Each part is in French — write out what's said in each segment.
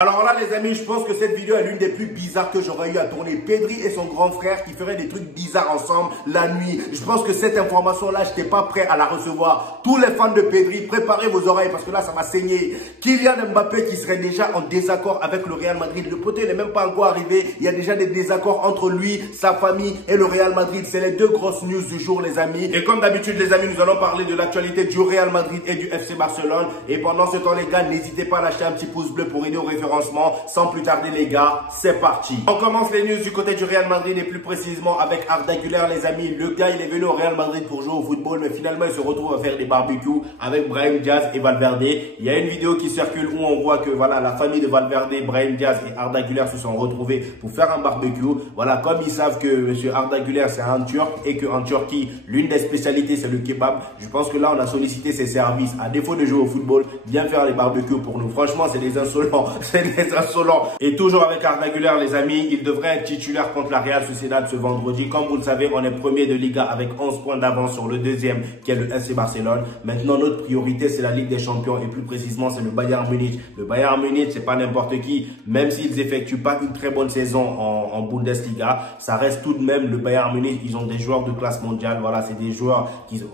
Alors là les amis, je pense que cette vidéo est l'une des plus bizarres que j'aurais eu à tourner. Pedri et son grand frère qui feraient des trucs bizarres ensemble la nuit. Je pense que cette information là, je n'étais pas prêt à la recevoir. Tous les fans de Pedri, préparez vos oreilles parce que là ça m'a saigné. Kylian Mbappé qui serait déjà en désaccord avec le Real Madrid. Le poteau n'est même pas encore arrivé. Il y a déjà des désaccords entre lui, sa famille et le Real Madrid. C'est les deux grosses news du jour les amis. Et comme d'habitude les amis, nous allons parler de l'actualité du Real Madrid et du FC Barcelone. Et pendant ce temps les gars, n'hésitez pas à lâcher un petit pouce bleu pour aider au référencement. Sans plus tarder les gars, c'est parti. On commence les news du côté du Real Madrid et plus précisément avec Arda Güler les amis. Le gars il est venu au Real Madrid pour jouer au football mais finalement il se retrouve à faire des barbecues avec Brahim Diaz et Valverde. Il y a une vidéo qui circule où on voit que voilà la famille de Valverde, Brahim Diaz et Arda Güler se sont retrouvés pour faire un barbecue. Voilà, comme ils savent que monsieur Arda Güler c'est un Turc et qu'en Turquie l'une des spécialités c'est le kebab. Je pense que là on a sollicité ses services. À défaut de jouer au football, bien faire les barbecues pour nous. Franchement c'est des insolents. C'est des insolents. Et toujours avec Arda Güler les amis, il devrait être titulaire contre la Real Sociedad ce vendredi. Comme vous le savez, on est premier de Liga avec 11 points d'avance sur le deuxième qui est le FC Barcelone. Maintenant notre priorité c'est la Ligue des Champions et plus précisément c'est le Bayern Munich. Le Bayern Munich c'est pas n'importe qui, même s'ils effectuent pas une très bonne saison en Bundesliga, ça reste tout de même le Bayern Munich. Ils ont des joueurs de classe mondiale, voilà, c'est des joueurs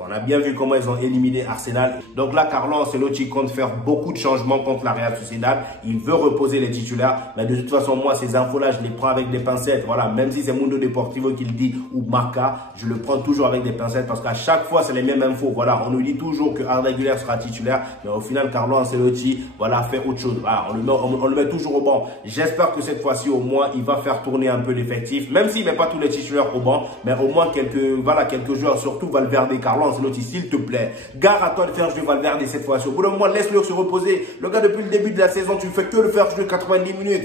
on a bien vu comment ils ont éliminé Arsenal. Donc là Carlo Ancelotti compte faire beaucoup de changements contre la Real Sociedad. Il veut reposer les titulaires, mais de toute façon moi ces infos là je les prends avec des pincettes. Voilà, même si c'est Mundo Deportivo qui le dit ou Marca, je le prends toujours avec des pincettes parce qu'à chaque fois c'est les mêmes infos. Voilà, on nous dit toujours que Arda Güler sera titulaire, mais au final Carlo Ancelotti voilà fait autre chose. Voilà, on le met toujours au banc. J'espère que cette fois-ci au moins il va faire tourner un peu l'effectif, même s'il met pas tous les titulaires au banc, mais au moins quelques joueurs, surtout Valverde. Carlo Ancelotti s'il te plaît, gare à toi de faire jouer Valverde cette fois-ci. Au bout d'un moment laisse-le se reposer. Le gars depuis le début de la saison tu ne fais que le faire jouer 90 minutes,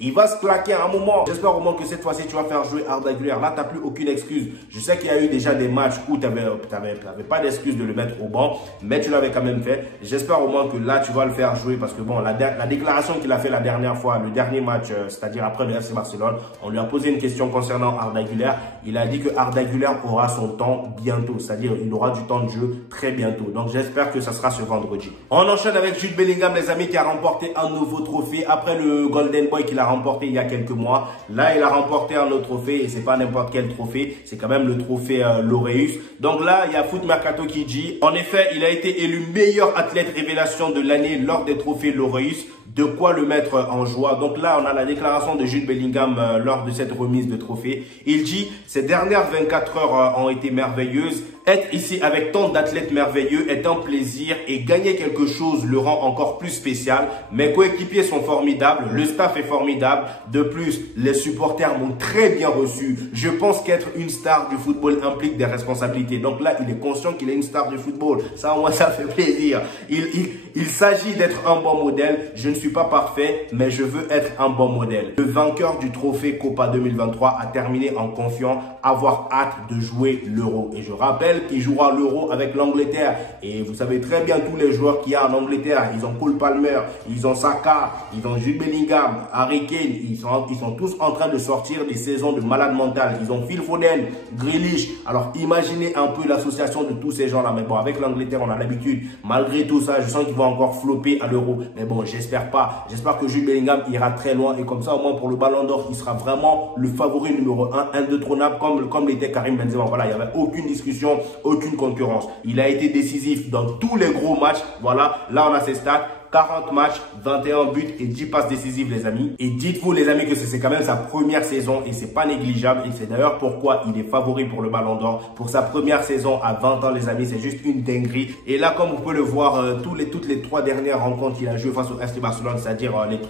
il va se claquer à un moment. J'espère au moins que cette fois-ci tu vas faire jouer Arda Güler. Là tu n'as plus aucune excuse. Je sais qu'il y a eu déjà des matchs où tu n'avais pas d'excuse de le mettre au banc, mais tu l'avais quand même fait. J'espère au moins que là tu vas le faire jouer parce que bon, la déclaration qu'il a fait la dernière fois, le dernier match, c'est-à-dire après le FC Barcelone, on lui a posé une question concernant Arda Güler. Il a dit que Arda Güler aura son temps bientôt, c'est-à-dire il aura du temps de jeu très bientôt. Donc j'espère que ça sera ce vendredi. On enchaîne avec Jude Bellingham les amis qui a remporté un nouveau trophée après le Golden Boy qu'il a remporté il y a quelques mois. Là il a remporté un autre trophée et c'est pas n'importe quel trophée, c'est quand même le trophée Laureus. Donc là il y a Foot Mercato qui dit en effet il a été élu meilleur athlète révélation de l'année lors des trophées Laureus. De quoi le mettre en joie. Donc là, on a la déclaration de Jude Bellingham lors de cette remise de trophée. Il dit « Ces dernières 24 heures ont été merveilleuses. Être ici avec tant d'athlètes merveilleux est un plaisir et gagner quelque chose le rend encore plus spécial. Mes coéquipiers sont formidables, le staff est formidable. De plus, les supporters m'ont très bien reçu. Je pense qu'être une star du football implique des responsabilités. » Donc là, il est conscient qu'il est une star du football. Ça, moi, ça fait plaisir. Il s'agit d'être un bon modèle. Je ne suis pas parfait, mais je veux être un bon modèle. Le vainqueur du trophée Copa 2023 a terminé en confiant avoir hâte de jouer l'Euro. Et je rappelle qu'il jouera l'Euro avec l'Angleterre. Et vous savez très bien tous les joueurs qu'il y a en Angleterre. Ils ont Cole Palmer, ils ont Saka, ils ont Jude Bellingham, Harry Kane. Ils sont tous en train de sortir des saisons de malade mental. Ils ont Phil Foden, Grealish. Alors imaginez un peu l'association de tous ces gens-là. Mais bon, avec l'Angleterre, on a l'habitude. Malgré tout ça, je sens qu'ils vont encore flopper à l'Euro. Mais bon, j'espère pas. J'espère que Jude Bellingham ira très loin. Et comme ça, au moins pour le Ballon d'Or, il sera vraiment le favori numéro 1, indétrônable comme l'était Karim Benzema. Voilà, il n'y avait aucune discussion, aucune concurrence. Il a été décisif dans tous les gros matchs. Voilà, là on a ses stats. 40 matchs, 21 buts et 10 passes décisives les amis. Et dites-vous les amis que c'est quand même sa première saison et c'est pas négligeable. Et c'est d'ailleurs pourquoi il est favori pour le Ballon d'Or. Pour sa première saison à 20 ans les amis, c'est juste une dinguerie. Et là comme vous pouvez le voir, toutes les 3 dernières rencontres qu'il a joué face au FC Barcelone, c'est-à-dire les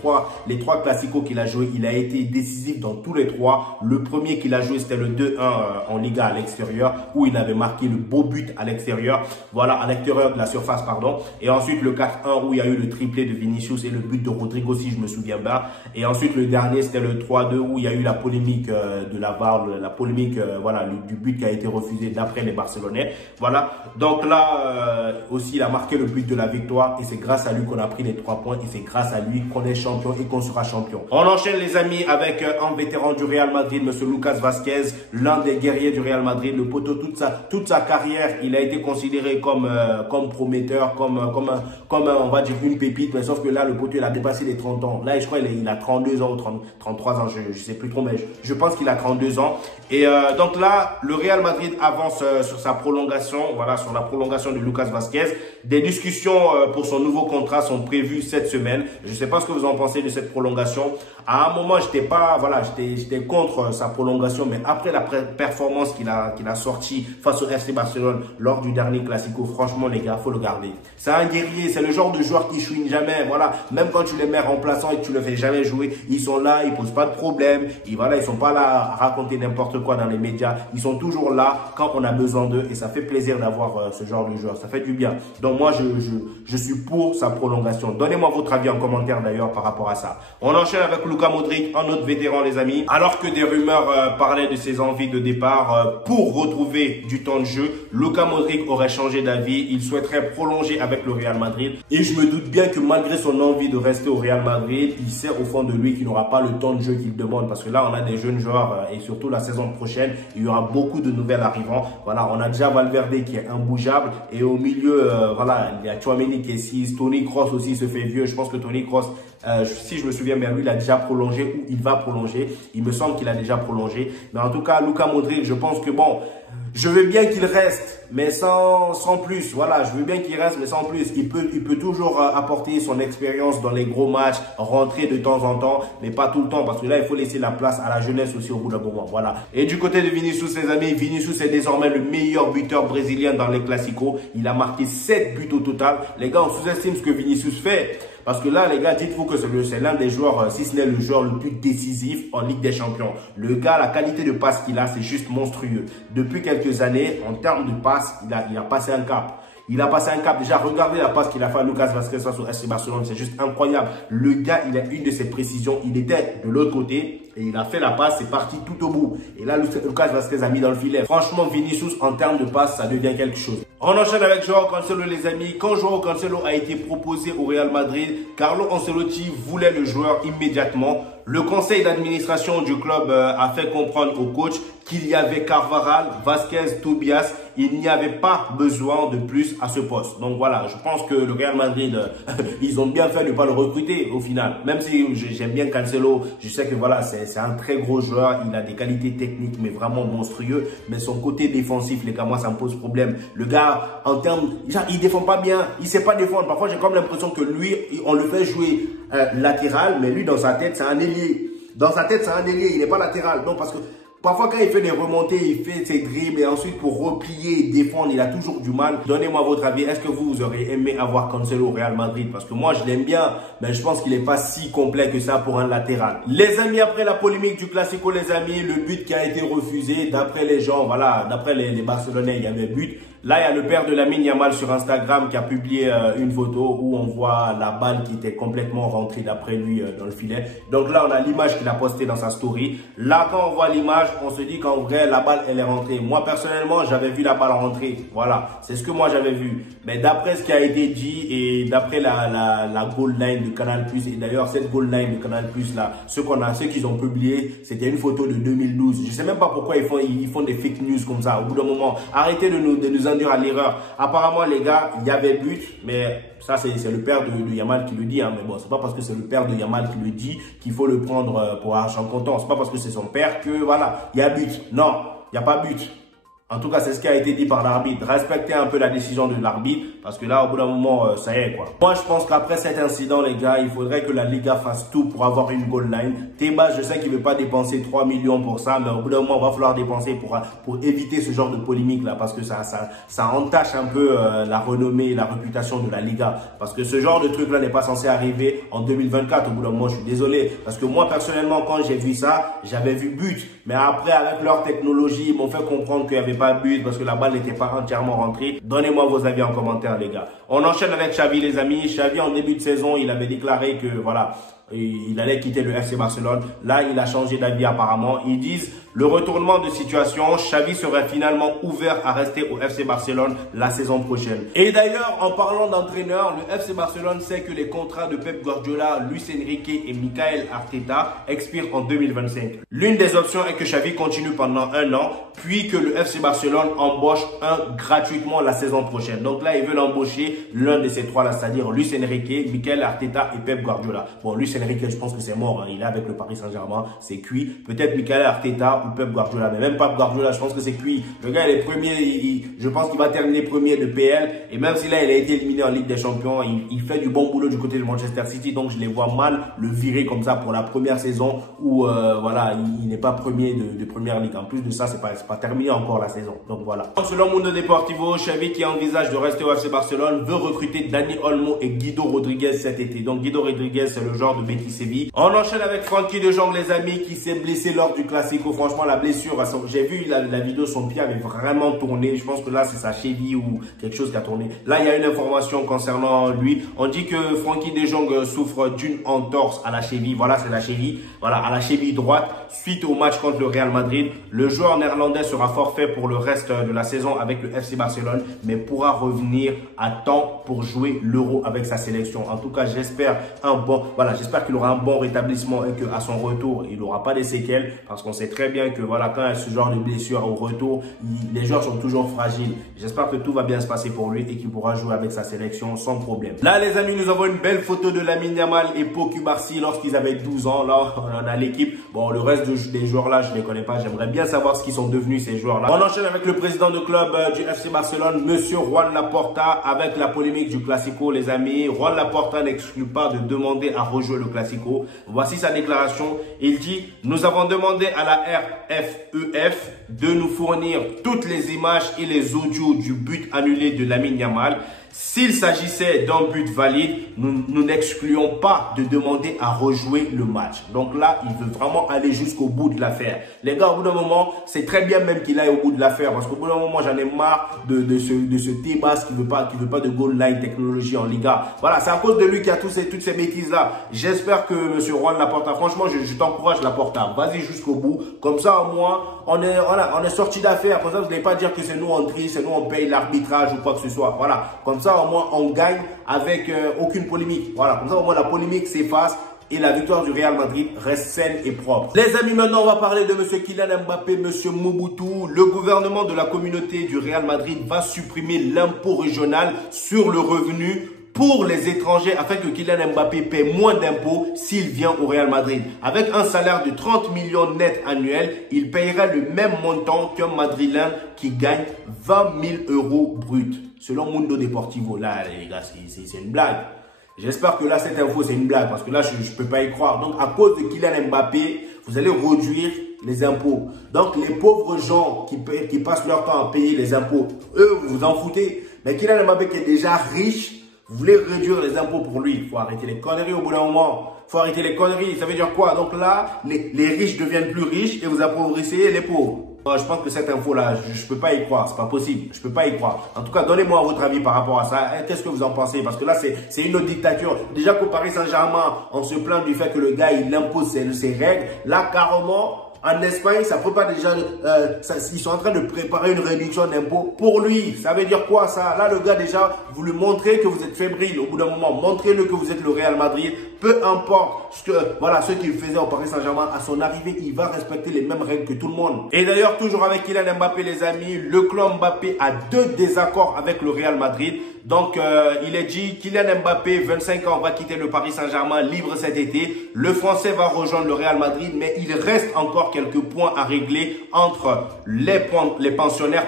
trois classicos qu'il a joué, il a été décisif dans tous les 3. Le premier qu'il a joué c'était le 2-1 en Liga à l'extérieur où il avait marqué le beau but à l'extérieur. Voilà, à l'extérieur de la surface pardon. Et ensuite le 4-1 où il y a eu le triplé de Vinicius et le but de Rodrigo si je me souviens bien. Et ensuite le dernier c'était le 3-2 où il y a eu la polémique de la VAR, la polémique voilà du but qui a été refusé d'après les Barcelonais. Voilà. Donc là aussi il a marqué le but de la victoire et c'est grâce à lui qu'on a pris les 3 points et c'est grâce à lui qu'on est champion et qu'on sera champion. On enchaîne les amis avec un vétéran du Real Madrid, monsieur Lucas Vazquez, l'un des guerriers du Real Madrid. Le poteau toute sa carrière, il a été considéré comme prometteur, comme on va dire une pépite, mais sauf que là, le poteau, il a dépassé les 30 ans. Là, je crois qu'il a 32 ans ou 33 ans, je sais plus trop, mais je pense qu'il a 32 ans. Et donc là, le Real Madrid avance sur sa prolongation, voilà, sur la prolongation de Lucas Vazquez. Des discussions pour son nouveau contrat sont prévues cette semaine. Je ne sais pas ce que vous en pensez de cette prolongation. À un moment, j'étais contre sa prolongation, mais après la performance qu'il a sortie face au FC Barcelone lors du dernier Classico, franchement, les gars, faut le garder. C'est un guerrier, c'est le genre de joueur qui chouine jamais, voilà. Même quand tu les mets remplaçants et que tu le fais jamais jouer, ils sont là, ils posent pas de problème. Et voilà, ils sont pas là à raconter n'importe quoi dans les médias. Ils sont toujours là quand on a besoin d'eux et ça fait plaisir d'avoir ce genre de joueur. Ça fait du bien. Donc moi, je suis pour sa prolongation. Donnez-moi votre avis en commentaire d'ailleurs par rapport à ça. On enchaîne avec Luka Modric, un autre vétéran les amis. Alors que des rumeurs parlaient de ses envies de départ pour retrouver du temps de jeu, Luka Modric aurait changé d'avis. Il souhaiterait prolonger avec le Real Madrid. Et je me doute bien que malgré son envie de rester au Real Madrid, il sait au fond de lui qu'il n'aura pas le temps de jeu qu'il demande. Parce que là, on a des jeunes joueurs et surtout la saison prochaine, il y aura beaucoup de nouvelles arrivants. Voilà, on a déjà Valverde qui est imbougeable. Et au milieu, voilà, il y a Tchouaméni qui est 6. Toni Kroos aussi se fait vieux. Je pense que Toni Kroos, si je me souviens bien, lui, il a déjà prolongé ou il va prolonger. Il me semble qu'il a déjà prolongé. Mais en tout cas, Luka Modric, je pense que bon, je veux bien qu'il reste, mais sans plus. Voilà, je veux bien qu'il reste, mais sans plus. Il peut toujours apporter son expérience dans les gros matchs, rentrer de temps en temps, mais pas tout le temps. Parce que là, il faut laisser la place à la jeunesse aussi au bout d'un moment. Voilà. Et du côté de Vinicius, les amis, Vinicius est désormais le meilleur buteur brésilien dans les Classicos. Il a marqué 7 buts au total. Les gars, on sous-estime ce que Vinicius fait. Parce que là, les gars, dites-vous que c'est l'un des joueurs, si ce n'est le joueur le plus décisif en Ligue des Champions. Le gars, la qualité de passe qu'il a, c'est juste monstrueux. Depuis quelques années, en termes de passe, il a passé un cap. Il a passé un cap. Déjà, regardez la passe qu'il a fait à Lucas Vazquez face au FC Barcelone. C'est juste incroyable. Le gars, il a une de ses précisions. Il était de l'autre côté et il a fait la passe. C'est parti tout au bout. Et là, Lucas Vazquez a mis dans le filet. Franchement, Vinicius, en termes de passe, ça devient quelque chose. On enchaîne avec Joao Cancelo, les amis. Quand Joao Cancelo a été proposé au Real Madrid, Carlo Ancelotti voulait le joueur immédiatement. Le conseil d'administration du club a fait comprendre au coach qu'il y avait Carvajal, Vazquez, Tobias. Il n'y avait pas besoin de plus à ce poste. Donc voilà, je pense que le Real Madrid, ils ont bien fait de ne pas le recruter au final. Même si j'aime bien Cancelo, je sais que voilà, c'est un très gros joueur. Il a des qualités techniques, mais vraiment monstrueux. Mais son côté défensif, les gars, moi, ça me pose problème. Le gars, en termes, genre, il défend pas bien. Il sait pas défendre. Parfois, j'ai comme l'impression que lui, on le fait jouer latéral, mais lui, dans sa tête, c'est un ailier. Dans sa tête, c'est un ailier. Il n'est pas latéral. Donc, parce que parfois, quand il fait des remontées, il fait ses dribbles et ensuite pour replier et défendre, il a toujours du mal. Donnez-moi votre avis. Est-ce que vous auriez aimé avoir Cancelo au Real Madrid? Parce que moi, je l'aime bien, mais je pense qu'il n'est pas si complet que ça pour un latéral. Les amis, après la polémique du Classico, les amis, le but qui a été refusé, d'après les gens, voilà, d'après les Barcelonais, il y avait but. Là, il y a le père de Lamine Yamal sur Instagram qui a publié une photo où on voit la balle qui était complètement rentrée d'après lui dans le filet. Donc là, on a l'image qu'il a postée dans sa story. Là, quand on voit l'image, on se dit qu'en vrai, la balle, elle est rentrée. Moi, personnellement, j'avais vu la balle rentrer. Voilà, c'est ce que moi, j'avais vu. Mais d'après ce qui a été dit et d'après la goal line de Canal+, et d'ailleurs, cette goal line de Canal+, là, ceux qu'ils ont publié, c'était une photo de 2012. Je sais même pas pourquoi ils font des fake news comme ça. Au bout d'un moment, arrêtez de nous à l'erreur. Apparemment, les gars, il y avait but, mais ça, c'est le père de Yamal qui le dit. Hein. Mais bon, c'est pas parce que c'est le père de Yamal qui le dit qu'il faut le prendre pour argent comptant. C'est pas parce que c'est son père que, voilà, il y a but. Non, il n'y a pas but. En tout cas, c'est ce qui a été dit par l'arbitre. Respectez un peu la décision de l'arbitre parce que là, au bout d'un moment, ça y est, quoi. Moi, je pense qu'après cet incident, les gars, il faudrait que la Liga fasse tout pour avoir une goal line. Tebas, je sais qu'il ne veut pas dépenser 3 millions pour ça, mais au bout d'un moment, il va falloir dépenser pour éviter ce genre de polémique-là parce que ça entache un peu la renommée et la réputation de la Liga. Parce que ce genre de truc-là n'est pas censé arriver en 2024. Au bout d'un moment, je suis désolé. Parce que moi, personnellement, quand j'ai vu ça, j'avais vu but. Mais après, avec leur technologie, ils m'ont fait comprendre qu'il n'y avait pas but parce que la balle n'était pas entièrement rentrée. Donnez-moi vos avis en commentaire, les gars. On enchaîne avec Xavi, les amis. Xavi, en début de saison, il avait déclaré que, voilà, il allait quitter le FC Barcelone. Là, il a changé d'avis apparemment. Ils disent le retournement de situation, Xavi serait finalement ouvert à rester au FC Barcelone la saison prochaine. Et d'ailleurs, en parlant d'entraîneur, le FC Barcelone sait que les contrats de Pep Guardiola, Luis Enrique et Mikel Arteta expirent en 2025. L'une des options est que Xavi continue pendant un an, puis que le FC Barcelone embauche un gratuitement la saison prochaine. Donc là, ils veulent embaucher l'un de ces trois-là, c'est-à-dire Luis Enrique, Mikel Arteta et Pep Guardiola. Bon, Luis Enrique, je pense que c'est mort, hein. Il est avec le Paris Saint-Germain, c'est cuit. Peut-être Mikel Arteta ou Pep Guardiola, mais même Pep Guardiola, je pense que c'est cuit. Le gars, il est premier, je pense qu'il va terminer premier de PL. Et même si là, il a été éliminé en Ligue des Champions, il fait du bon boulot du côté de Manchester City. Donc, je les vois mal le virer comme ça pour la première saison où, voilà, il n'est pas premier de Première Ligue. En plus de ça, c'est pas terminé encore la saison. Donc, voilà. Selon Mundo Deportivo, Xavi qui envisage de rester au FC Barcelone veut recruter Dani Olmo et Guido Rodriguez cet été. Donc, Guido Rodriguez, c'est le joueur de Betis Séville. On enchaîne avec Frenkie de Jong, les amis, qui s'est blessé lors du Classico. Franchement, la blessure, j'ai vu la vidéo, son pied avait vraiment tourné. Je pense que là, c'est sa cheville ou quelque chose qui a tourné. Là, il y a une information concernant lui. On dit que Frenkie de Jong souffre d'une entorse à la cheville. Voilà, c'est la cheville. Voilà, à la cheville droite. Suite au match contre le Real Madrid, le joueur néerlandais sera forfait pour le reste de la saison avec le FC Barcelone, mais pourra revenir à temps pour jouer l'Euro avec sa sélection. En tout cas, j'espère j'espère qu'il aura un bon rétablissement et qu'à son retour, il n'aura pas des séquelles, parce qu'on sait très bien que voilà, quand il y a ce genre de blessure au retour, les joueurs sont toujours fragiles. J'espère que tout va bien se passer pour lui et qu'il pourra jouer avec sa sélection sans problème. Là, les amis, nous avons une belle photo de Lamine Yamal et Pau Cubarsí lorsqu'ils avaient 12 ans. Là, on a l'équipe. Bon, le reste des joueurs là, je ne les connais pas. J'aimerais bien savoir ce qu'ils sont devenus, ces joueurs là. On enchaîne avec le président de club du FC Barcelone, Monsieur Juan Laporta, avec la polémique du Classico, les amis. Juan Laporta n'exclut pas de demander à rejouer le Classico. Voici sa déclaration. Il dit: nous avons demandé à la RFEF de nous fournir toutes les images et les audios du but annulé de Lamine Yamal. S'il s'agissait d'un but valide, nous n'excluons pas de demander à rejouer le match. Donc là, il veut vraiment aller jusqu'au bout de l'affaire. Les gars, au bout d'un moment, c'est très bien même qu'il aille au bout de l'affaire. Parce qu'au bout d'un moment, j'en ai marre de ce Tebas qui veut pas de goal line technologie en Liga. Voilà, c'est à cause de lui qu'il y a toutes ces bêtises-là. J'espère que M. Juan Laporta, franchement, je t'encourage Laporta. Vas-y jusqu'au bout. Comme ça, au moins, on est sorti d'affaire. Comme ça, vous n'allez pas dire que c'est nous on trie, c'est nous on paye l'arbitrage ou quoi que ce soit. Voilà. Comme ça, au moins, on gagne avec aucune polémique. Voilà. Comme ça, au moins, la polémique s'efface et la victoire du Real Madrid reste saine et propre. Les amis, maintenant, on va parler de M. Kylian Mbappé, M. Mobutu. Le gouvernement de la communauté du Real Madrid va supprimer l'impôt régional sur le revenu pour les étrangers afin que Kylian Mbappé paie moins d'impôts s'il vient au Real Madrid. Avec un salaire de 30 millions net annuels, il paiera le même montant qu'un Madrilène qui gagne 20 000 € bruts. Selon Mundo Deportivo, là, les gars, c'est une blague. J'espère que là, cette info, c'est une blague parce que là, je ne peux pas y croire. Donc, à cause de Kylian Mbappé, vous allez réduire les impôts. Donc, les pauvres gens qui passent leur temps à payer les impôts, eux, vous vous en foutez. Mais Kylian Mbappé qui est déjà riche, vous voulez réduire les impôts pour lui. Il faut arrêter les conneries au bout d'un moment. Il faut arrêter les conneries. Ça veut dire quoi? Donc là, les riches deviennent plus riches et vous appauvrissez les pauvres. Je pense que cette info-là, je ne peux pas y croire. C'est pas possible. Je ne peux pas y croire. En tout cas, donnez-moi votre avis par rapport à ça. Qu'est-ce que vous en pensez? Parce que là, c'est une autre dictature. Déjà qu'au Paris Saint-Germain, on se plaint du fait que le gars, il impose ses règles. Là, carrément, en Espagne, ça prépare déjà, ils sont en train de préparer une réduction d'impôts pour lui. Ça veut dire quoi ça? Là, le gars déjà, vous lui montrez que vous êtes fébrile au bout d'un moment. Montrez-le que vous êtes le Real Madrid. Peu importe ce qu'il faisait au Paris Saint-Germain, à son arrivée, il va respecter les mêmes règles que tout le monde. Et d'ailleurs, toujours avec Kylian Mbappé, les amis, le club Mbappé a 2 désaccords avec le Real Madrid. Donc, il est dit, Kylian Mbappé, 25 ans, va quitter le Paris Saint-Germain libre cet été. Le Français va rejoindre le Real Madrid, mais il reste encore quelques points à régler entre les pensionnaires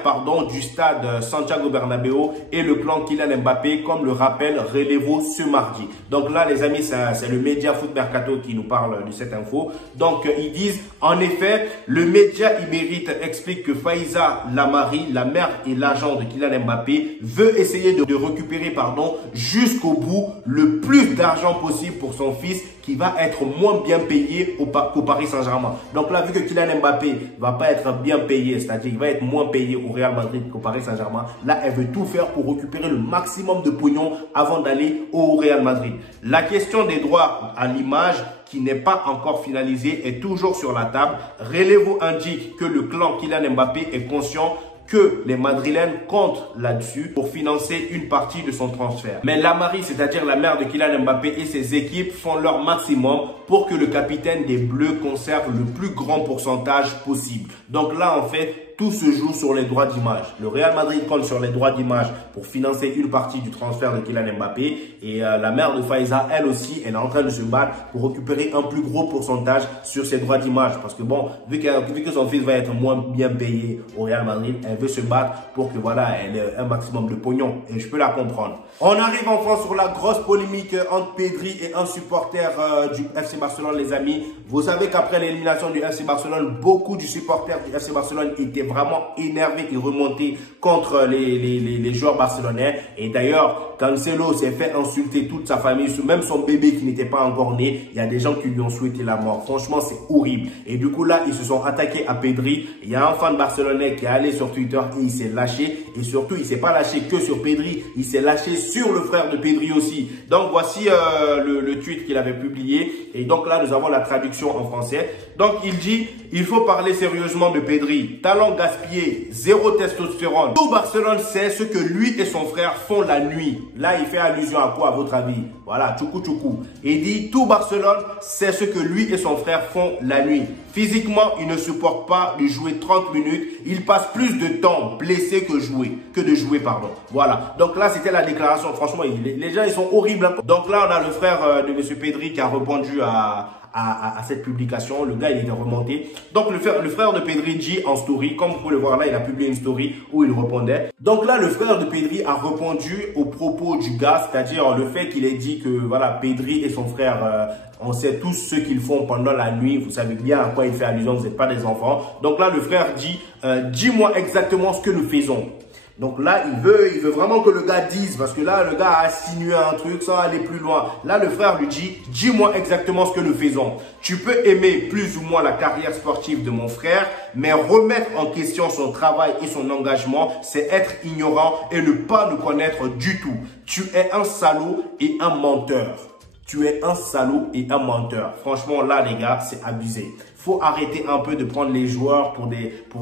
du stade Santiago Bernabéu et le clan Kylian Mbappé, comme le rappelle Relevo ce mardi. Donc là, les amis, c'est le média Foot Mercato qui nous parle de cette info. Donc, ils disent, en effet, le média Ibérite explique que Faiza Lamari, la mère et l'agent de Kylian Mbappé, veut essayer de récupérer, pardon, jusqu'au bout le plus d'argent possible pour son fils qui va être moins bien payé qu'au Paris Saint-Germain. Donc là, vu que Kylian Mbappé va pas être bien payé, c'est-à-dire qu'il va être moins payé au Real Madrid qu'au Paris Saint-Germain, là, elle veut tout faire pour récupérer le maximum de pognon avant d'aller au Real Madrid. La question des droits à l'image qui n'est pas encore finalisée est toujours sur la table. Relevo indique que le clan Kylian Mbappé est conscient que les Madrilènes comptent là-dessus pour financer une partie de son transfert. Mais la Marie, c'est-à-dire la mère de Kylian Mbappé et ses équipes font leur maximum pour que le capitaine des Bleus conserve le plus grand pourcentage possible. Donc là, en fait, tout se joue sur les droits d'image. Le Real Madrid compte sur les droits d'image pour financer une partie du transfert de Kylian Mbappé. Et la mère de Faiza, elle aussi, elle est en train de se battre pour récupérer un plus gros pourcentage sur ses droits d'image. Parce que bon, vu que son fils va être moins bien payé au Real Madrid, elle veut se battre pour que voilà, elle ait un maximum de pognon. Et je peux la comprendre. On arrive enfin sur la grosse polémique entre Pedri et un supporter du FC Barcelone, les amis. Vous savez qu'après l'élimination du FC Barcelone, beaucoup du supporter du FC Barcelone étaient vraiment énervés et remontés contre les joueurs barcelonais. Et d'ailleurs, Cancelo s'est fait insulter toute sa famille, même son bébé qui n'était pas encore né. Il y a des gens qui lui ont souhaité la mort. Franchement, c'est horrible. Et du coup, là, ils se sont attaqués à Pedri. Il y a un fan barcelonais qui est allé sur Twitter et il s'est lâché. Et surtout, il ne s'est pas lâché que sur Pedri. Il s'est lâché sur le frère de Pedri aussi. Donc, voici le tweet qu'il avait publié. Et donc là, nous avons la traduction en français. Donc, il dit, il faut parler sérieusement de Pedri. Talent gaspillé, zéro testostérone. Tout Barcelone sait ce que lui et son frère font la nuit. Là, il fait allusion à quoi, à votre avis? Voilà, tchoukou tchoukou. Il dit, tout Barcelone sait ce que lui et son frère font la nuit. Physiquement, il ne supporte pas de jouer 30 minutes. Il passe plus de temps blessé que de jouer, pardon. Voilà. Donc là, c'était la déclaration. Franchement, les gens, ils sont horribles. Donc là, on a le frère de M. Pedri qui a répondu à cette publication. Le gars, il est remonté. Donc, le frère de Pedri dit en story, comme vous pouvez le voir là, il a publié une story où il répondait. Donc là, le frère de Pedri a répondu aux propos du gars, c'est-à-dire le fait qu'il ait dit que, voilà, Pedri et son frère, on sait tous ce qu'ils font pendant la nuit. Vous savez bien à quoi il fait allusion, vous n'êtes pas des enfants. Donc là, le frère dit, dis-moi exactement ce que nous faisons. Donc là, il veut vraiment que le gars dise, parce que là, le gars a insinué un truc sans aller plus loin. Là, le frère lui dit, dis-moi exactement ce que nous faisons. Tu peux aimer plus ou moins la carrière sportive de mon frère, mais remettre en question son travail et son engagement, c'est être ignorant et ne pas nous connaître du tout. Tu es un salaud et un menteur. Tu es un salaud et un menteur. Franchement, là, les gars, c'est abusé. Faut arrêter un peu de prendre les joueurs pour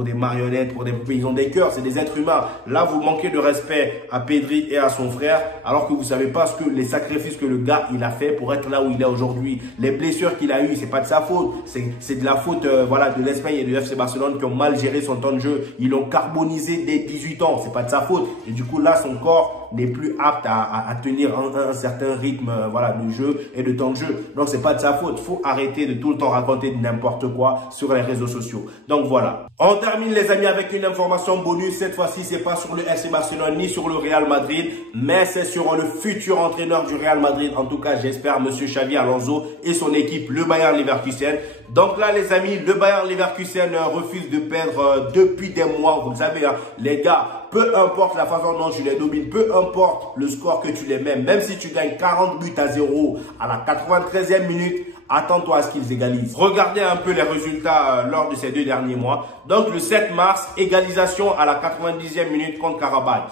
des marionnettes, pour des poupées. Ils ont des cœurs, c'est des êtres humains. Là, vous manquez de respect à Pedri et à son frère, alors que vous savez pas les sacrifices que le gars, il a fait pour être là où il est aujourd'hui. Les blessures qu'il a eues, c'est pas de sa faute. C'est de la faute, voilà, de l'Espagne et du FC Barcelone qui ont mal géré son temps de jeu. Ils l'ont carbonisé dès 18 ans. C'est pas de sa faute. Et du coup, là, son corps n'est plus apte à tenir un certain rythme, voilà, de jeu et de temps de jeu. Donc, c'est pas de sa faute. Faut arrêter de tout le temps raconter n'importe quoi sur les réseaux sociaux. Donc voilà. On termine les amis avec une information bonus. Cette fois-ci, c'est pas sur le FC Barcelone ni sur le Real Madrid, mais c'est sur le futur entraîneur du Real Madrid. En tout cas, j'espère, monsieur Xavi Alonso et son équipe, le Bayer Leverkusen. Donc là, les amis, le Bayer Leverkusen refuse de perdre depuis des mois. Vous le savez, hein, les gars, peu importe la façon dont tu les domines, peu importe le score que tu les mets, même si tu gagnes 40 buts à 0 à la 93e minute, attends-toi à ce qu'ils égalisent. Regardez un peu les résultats lors de ces 2 derniers mois. Donc le 7 mars, égalisation à la 90e minute contre Karabakh,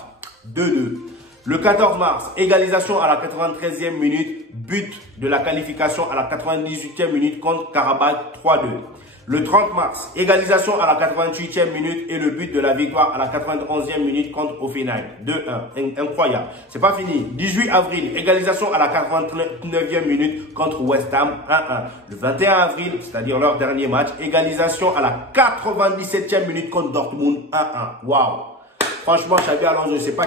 2-2. Le 14 mars, égalisation à la 93e minute, but de la qualification à la 98e minute contre Karabakh, 3-2. Le 30 mars, égalisation à la 88e minute et le but de la victoire à la 91e minute contre Hoffenheim, 2-1. Incroyable. C'est pas fini. 18 avril, égalisation à la 89e minute contre West Ham, 1-1. Le 21 avril, c'est-à-dire leur dernier match, égalisation à la 97e minute contre Dortmund, 1-1. Waouh. Franchement, Xavi Alonso, je sais pas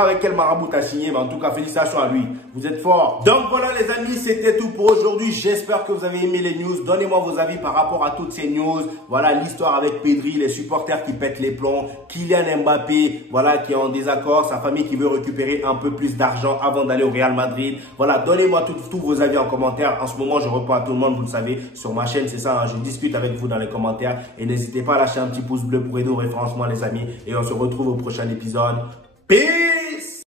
avec quel marabout t'as signé, mais en tout cas, félicitations à lui. Vous êtes fort. Donc voilà les amis, c'était tout pour aujourd'hui. J'espère que vous avez aimé les news. Donnez-moi vos avis par rapport à toutes ces news. Voilà l'histoire avec Pedri, les supporters qui pètent les plombs, Kylian Mbappé, voilà, qui est en désaccord, sa famille qui veut récupérer un peu plus d'argent avant d'aller au Real Madrid. Voilà, donnez-moi tous vos avis en commentaire. En ce moment, je réponds à tout le monde, vous le savez, sur ma chaîne, c'est ça, hein, je discute avec vous dans les commentaires. Et n'hésitez pas à lâcher un petit pouce bleu pour aider au référencement les amis. Et on se retrouve au prochain épisode. Peace!